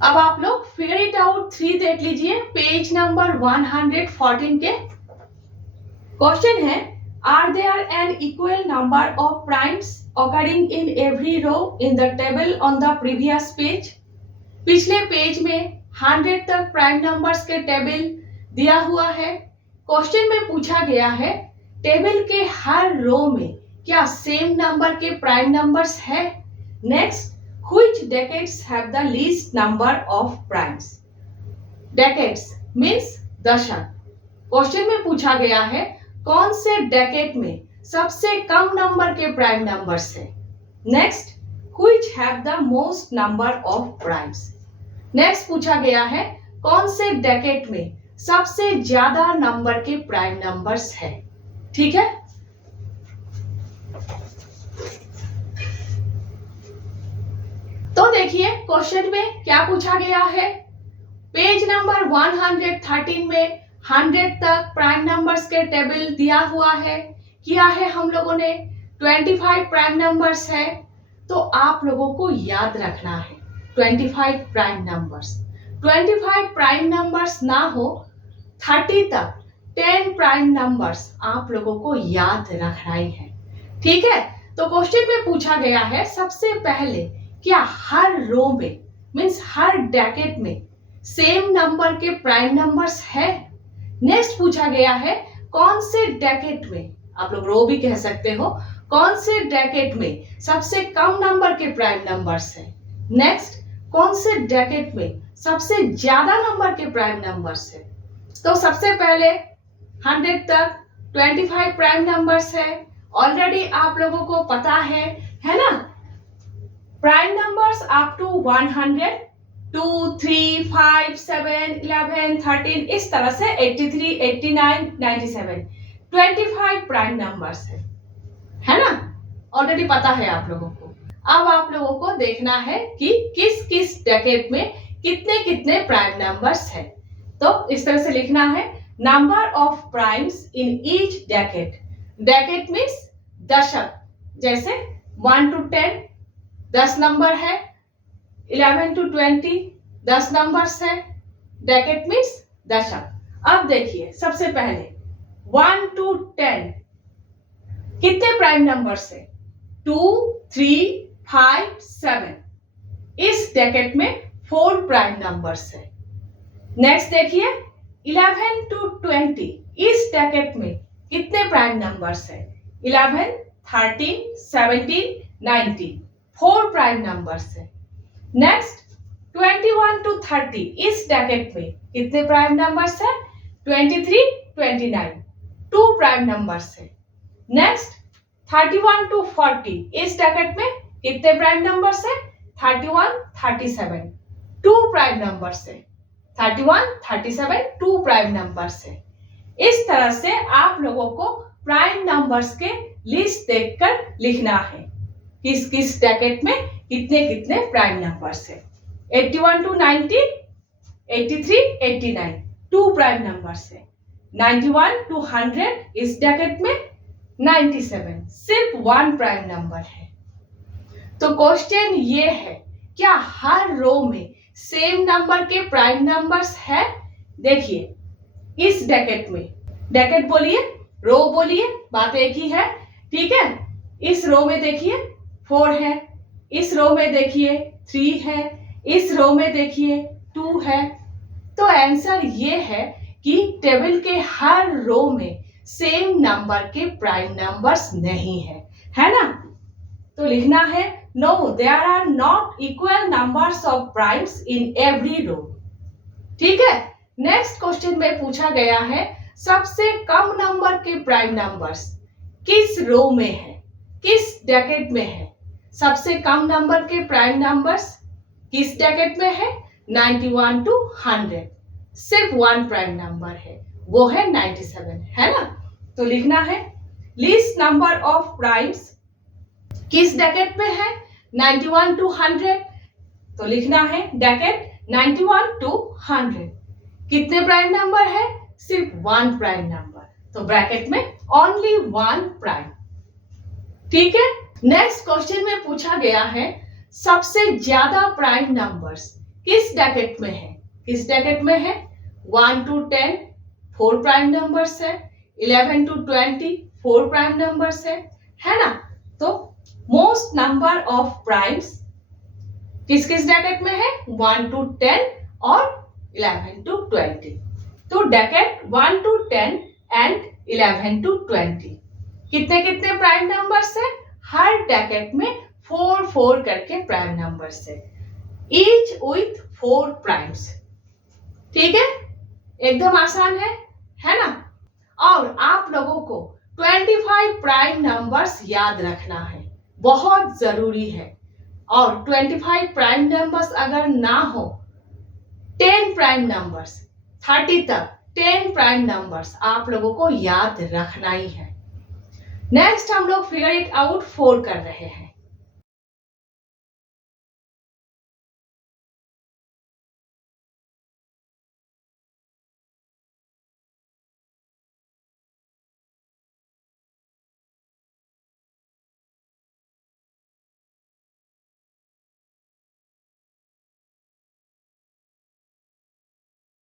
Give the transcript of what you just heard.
अब आप लोग फिगर इट आउट 3 देख लीजिए, पेज नंबर 114 के क्वेश्चन है, are there an equal number of primes occurring in every row in the table on the previous page। पिछले पेज में 100 तक प्राइम नंबर्स के टेबल दिया हुआ है। क्वेश्चन में पूछा गया है टेबल के हर रो में क्या सेम नंबर के प्राइम नंबर्स है। Next, which decades have the least number of primes। decades means दशक। क्वेश्चन में पूछा गया है कौन से डेकेड में सबसे कम नंबर के प्राइम नंबर्स है। Next, which have the most number of primes। Next पूछा गया है कौन से डेकेड में सबसे ज्यादा नंबर के प्राइम नंबर्स है। ठीक है, तो देखिए क्वेश्चन में क्या पूछा गया है। पेज नंबर 113 में 100 तक प्राइम नंबर्स के टेबल दिया हुआ है। किया है हम लोगों ने 25 प्राइम नंबर्स है, तो आप लोगों को याद रखना है 25 प्राइम नंबर्स। 25 प्राइम नंबर्स ना हो 30 तक 10 प्राइम नंबर्स आप लोगों को याद रखना ही है। ठीक है, तो क्वेश्चन में पूछा गया है सबसे पहले क्या हर रो में मीन्स हर डेकेड में सेम नंबर के प्राइम नंबर्स है। नेक्स्ट पूछा गया है कौन से डेकेड में, आप लोग रो भी कह सकते हो, कौन से डेकेड में सबसे कम नंबर के प्राइम नंबर्स है। नेक्स्ट, कौन से डेकेड में सबसे ज्यादा नंबर के प्राइम नंबर्स है। तो सबसे पहले 100 तक 25 प्राइम नंबर्स है, ऑलरेडी आप लोगों को पता है ना। प्राइम नंबर्स अप टू 100, 2, 3, 5, 7, 11, 13 इस तरह से 83, 89, 97 25 प्राइम नंबर्स है ना, ऑलरेडी पता है आप लोगों को। अब आप लोगों को देखना है कि किस किस डेकेड में कितने कितने प्राइम नंबर्स है। तो इस तरह से लिखना है number of primes in each decade. Decade means दशक, जैसे 1 to 10 10 नंबर है, 11 to 20 10 नंबर्स है। डेकेड मीन्स दशक। अब देखिए सबसे पहले 1 to 10 कितने प्राइम नंबर्स है, 2, 3, 5, 7। इस डेकेड में 4 प्राइम नंबर्स है। नेक्स्ट देखिए 11 to 20 इस डेकेड में कितने प्राइम नंबर्स है, 11, 13, 17, 19 4 प्राइम नंबर्स है। नेक्स्ट 21 to 30 इस डेकेड में कितने प्राइम नंबर्स है, 23, 29 2 प्राइम नंबर्स है। नेक्स्ट 31 to 40 इस डेकेड में कितने प्राइम नंबर्स है, 31, 37 2 प्राइम नंबर्स है। 31, 37 2 प्राइम नंबर्स है। इस तरह से आप लोगों को प्राइम नंबर्स के लिस्ट देखकर लिखना है किस किस डेकेड में कितने कितने प्राइम नंबर्स है। 81 to 90, 83, 89 2 प्राइम नंबर्स है। 91 to 100 इस डेकेड में 97 सिर्फ 1 प्राइम नंबर है। तो क्वेश्चन ये है क्या हर रो में सेम नंबर के प्राइम नंबर्स है। देखिए इस डेकेड में, डेकेड बोलिए, रो बोलिए, बात एक ही है। ठीक है, इस रो में देखिए 4 है, इस रो में देखिए 3 है, इस रो में देखिए 2 है। तो आंसर ये है कि टेबल के हर रो में सेम नंबर के प्राइम नंबर्स नहीं है ना। तो लिखना है no there are not equal numbers of primes in every row. ठीक है, नेक्स्ट क्वेश्चन में पूछा गया है सबसे कम नंबर के प्राइम नंबर्स किस रो में है, किस डेकेड में है। सबसे कम नंबर के प्राइम नंबर्स किस डेकेड में है, 91 to 100 सिर्फ 1 प्राइम नंबर है, वो है 97 है ना। तो लिखना है लीस्ट नंबर ऑफ प्राइम्स किस डेकेड में है, 91 to 100। तो लिखना है डेकेड 91 to 100 कितने प्राइम नंबर है, सिर्फ 1 प्राइम नंबर। तो ब्रैकेट में ओनली 1 प्राइम। ठीक है, नेक्स्ट क्वेश्चन में पूछा गया है सबसे ज्यादा प्राइम नंबर्स किस डैकेट में है? किस डैकेट में है? 1 to 10 4 प्राइम नंबर्स है, 11 to 20 4 प्राइम नंबर्स है ना? तो मोस्ट नंबर ऑफ प्राइम्स किस किस डैकेट में है? 1 to 10 और 11 to 20। तो डैकेट 1 to 10 एंड 11 to 20 कितने कितने प्राइम नंबर्स है? हर डैकेट में 4 करके प्राइम नंबर्स है, ईच विथ 4 प्राइम्स। ठीक है, एकदम आसान है ना? और आप लोगों को 25 प्राइम नंबर्स याद रखना है, बहुत जरूरी है। और 25 प्राइम नंबर्स अगर ना हो, 10 प्राइम नंबर्स 30 तक 10 प्राइम नंबर्स आप लोगों को याद रखना ही है। नेक्स्ट हम लोग फिगर इट आउट 4 कर रहे हैं।